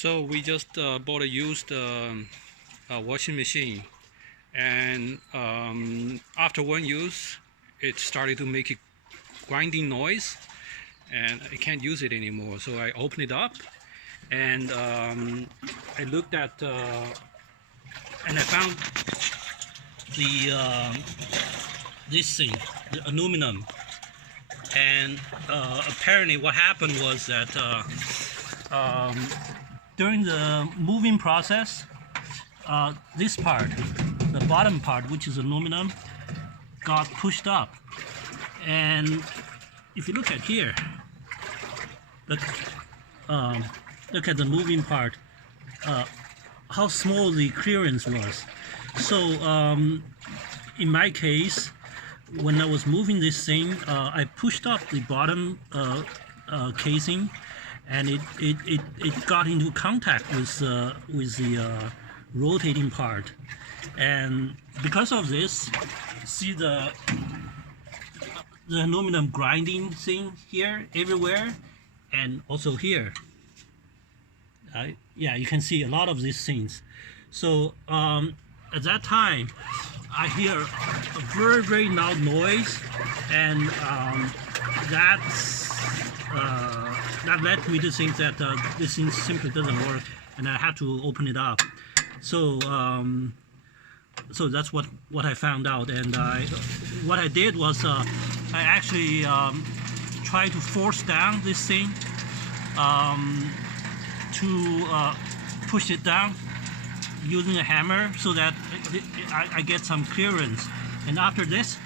So we just bought a used washing machine, and after one use, it started to make a grinding noise, and I can't use it anymore. So I opened it up, and I looked at, and I found the this thing, the aluminum, and apparently what happened was that during the moving process, this part, the bottom part, which is aluminum, got pushed up. And if you look at here, look at the moving part, how small the clearance was. So in my case, when I was moving this thing, I pushed up the bottom casing, and it got into contact with the rotating part, and because of this, see the aluminum grinding thing here everywhere, and also here. Yeah, you can see a lot of these things. So at that time, I hear a very, very loud noise, and that led me to think that this thing simply doesn't work, and I had to open it up. So so that's what I found out, and what I did was I actually tried to force down this thing to push it down using a hammer so that I get some clearance. And after this,